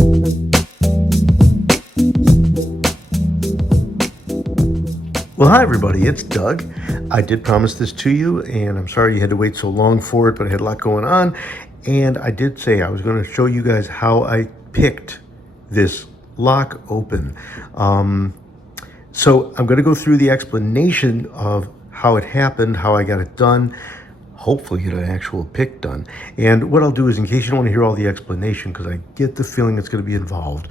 Well, hi everybody, it's Doug. I did promise this to you, and I'm sorry you had to wait so long for it, but I had a lot going on. And I did say I was going to show you guys how I picked this lock open. So I'm going to go through the explanation of how it happened, how I got it done, hopefully get an actual pick done. And what I'll do is, in case you don't want to hear all the explanation, because I get the feeling it's going to be involved,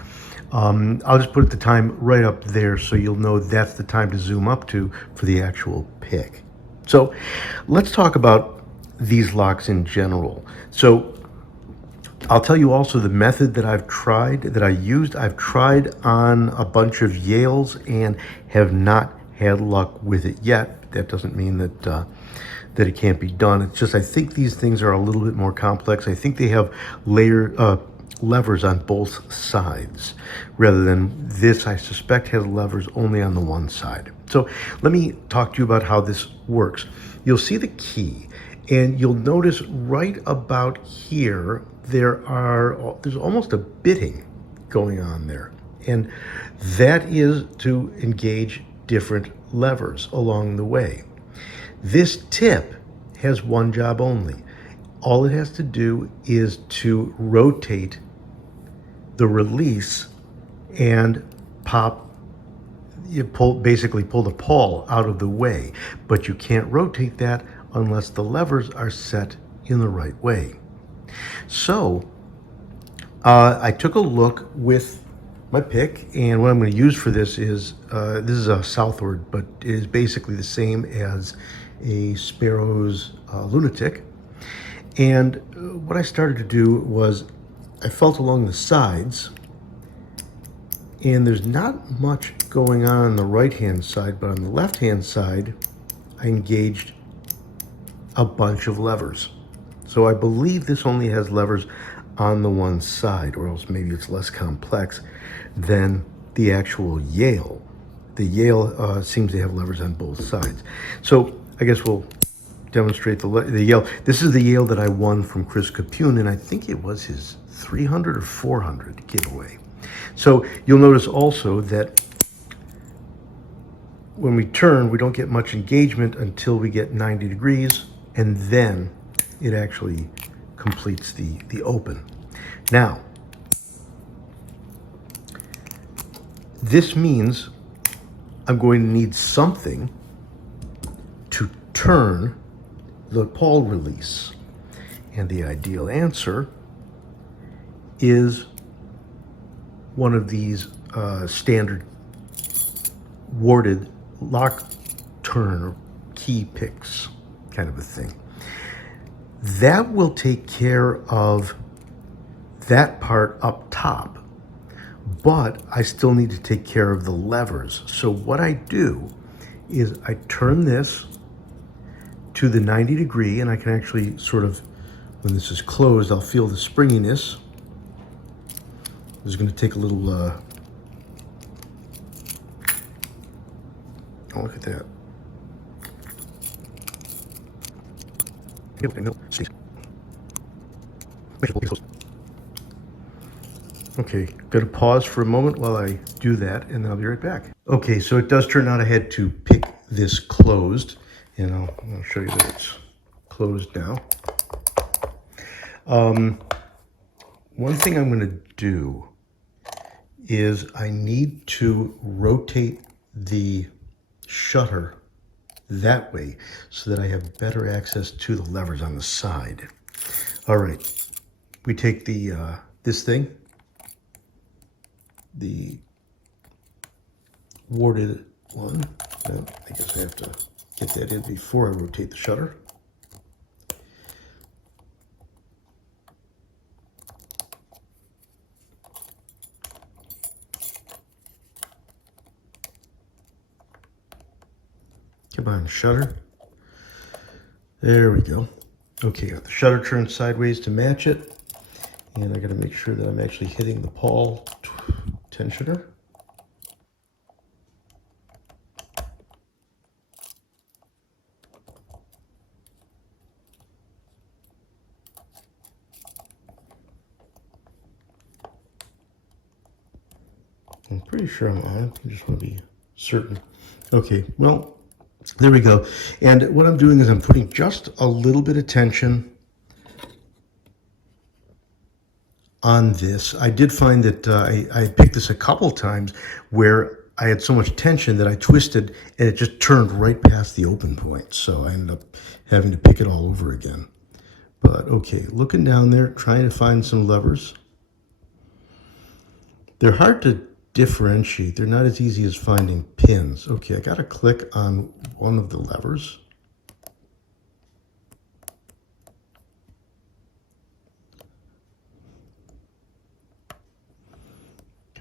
I'll just put the time right up there so you'll know that's the time to zoom up to for the actual pick. So let's talk about these locks in general. So I'll tell you also the method that I've tried, that I used. I've tried on a bunch of Yales and have not had luck with it yet. That doesn't mean that that it can't be done. It's just I think these things are a little bit more complex. I think they have levers on both sides, rather than this, I suspect, has levers only on the one side. So let me talk to you about how this works. You'll see the key, and you'll notice right about here there's almost a bitting going on there, and that is to engage different levers along the way. This tip has one job only. All it has to do is to rotate the release and basically pull the pawl out of the way. But you can't rotate that unless the levers are set in the right way. So I took a look with my pick, and what I'm going to use for this is a southward, but it is basically the same as a Sparrow's lunatic. And what I started to do was I felt along the sides, and there's not much going on the right-hand side, but on the left-hand side, I engaged a bunch of levers. So I believe this only has levers on the one side, or else maybe it's less complex than the actual Yale. The Yale seems to have levers on both sides. So I guess we'll demonstrate the Yale. This is the Yale that I won from Chris Capune, and I think it was his 300 or 400 giveaway. So you'll notice also that when we turn, we don't get much engagement until we get 90 degrees, and then it actually completes the open. Now, this means I'm going to need something to turn the pawl release. And the ideal answer is one of these standard warded lock turn or key picks kind of a thing. That will take care of that part up top, but I still need to take care of the levers. So what I do is I turn this to the 90 degree, and I can actually sort of, when this is closed, I'll feel the springiness. This is going to take a little, oh, look at that. Okay, got to pause for a moment while I do that, and then I'll be right back. Okay, so it does turn out I had to pick this closed, and I'll show you that it's closed now. One thing I'm going to do is I need to rotate the shutter that way so that I have better access to the levers on the side. All right, we take the this thing, the warded one. Now, I guess I have to get that in before I rotate the shutter. Come on, shutter. There we go. Okay, got the shutter turned sideways to match it. And I got to make sure that I'm actually hitting the pawl tensioner. I'm pretty sure I'm on. I just want to be certain. Okay, well, there we go. And what I'm doing is I'm putting just a little bit of tension on this. I did find that I picked this a couple times where I had so much tension that I twisted and it just turned right past the open point. So I ended up having to pick it all over again. But okay, looking down there, trying to find some levers. They're hard to differentiate. They're not as easy as finding pins. Okay, I got to click on one of the levers.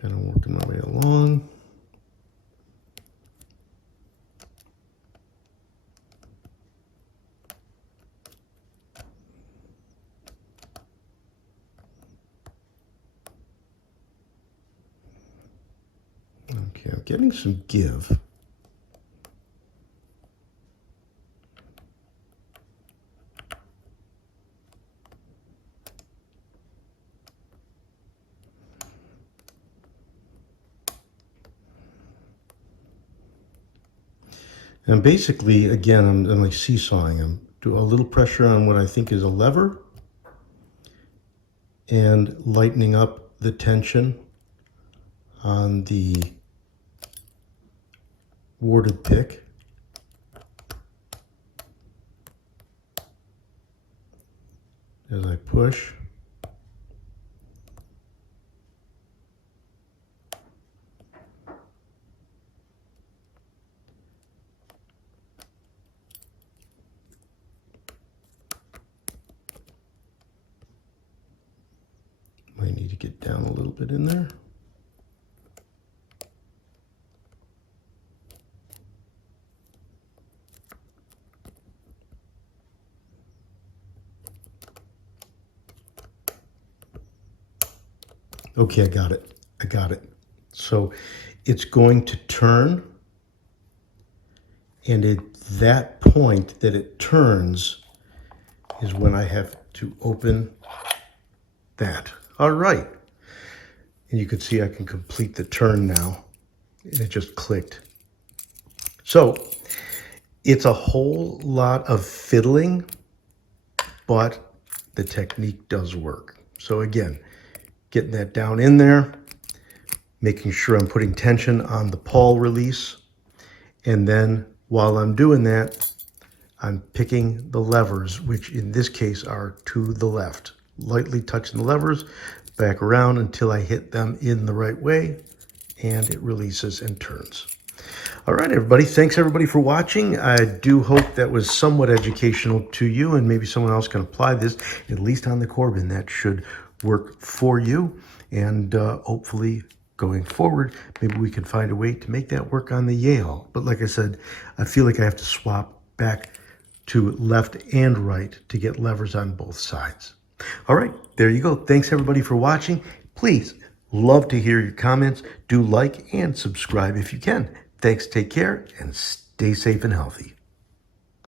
Kind of working my way along. Okay, I'm getting some give. And basically, again, I'm like seesawing. I'm doing a little pressure on what I think is a lever and lightening up the tension on the warded pick. As I push. Might need to get down a little bit in there. Okay, I got it. I got it. So it's going to turn, and at that point that it turns is when I have to open that. All right. And you can see I can complete the turn now. And it just clicked. So it's a whole lot of fiddling, but the technique does work. So again, getting that down in there, making sure I'm putting tension on the pawl release. And then while I'm doing that, I'm picking the levers, which in this case are to the left. Lightly touching the levers, back around until I hit them in the right way, and it releases and turns. All right, everybody. Thanks, everybody, for watching. I do hope that was somewhat educational to you, and maybe someone else can apply this, at least on the Corbin. That should work for you, and hopefully going forward, maybe we can find a way to make that work on the Yale. But like I said, I feel like I have to swap back to left and right to get levers on both sides. All right, there you go. Thanks, everybody, for watching. Please, love to hear your comments. Do like and subscribe if you can. Thanks, take care, and stay safe and healthy.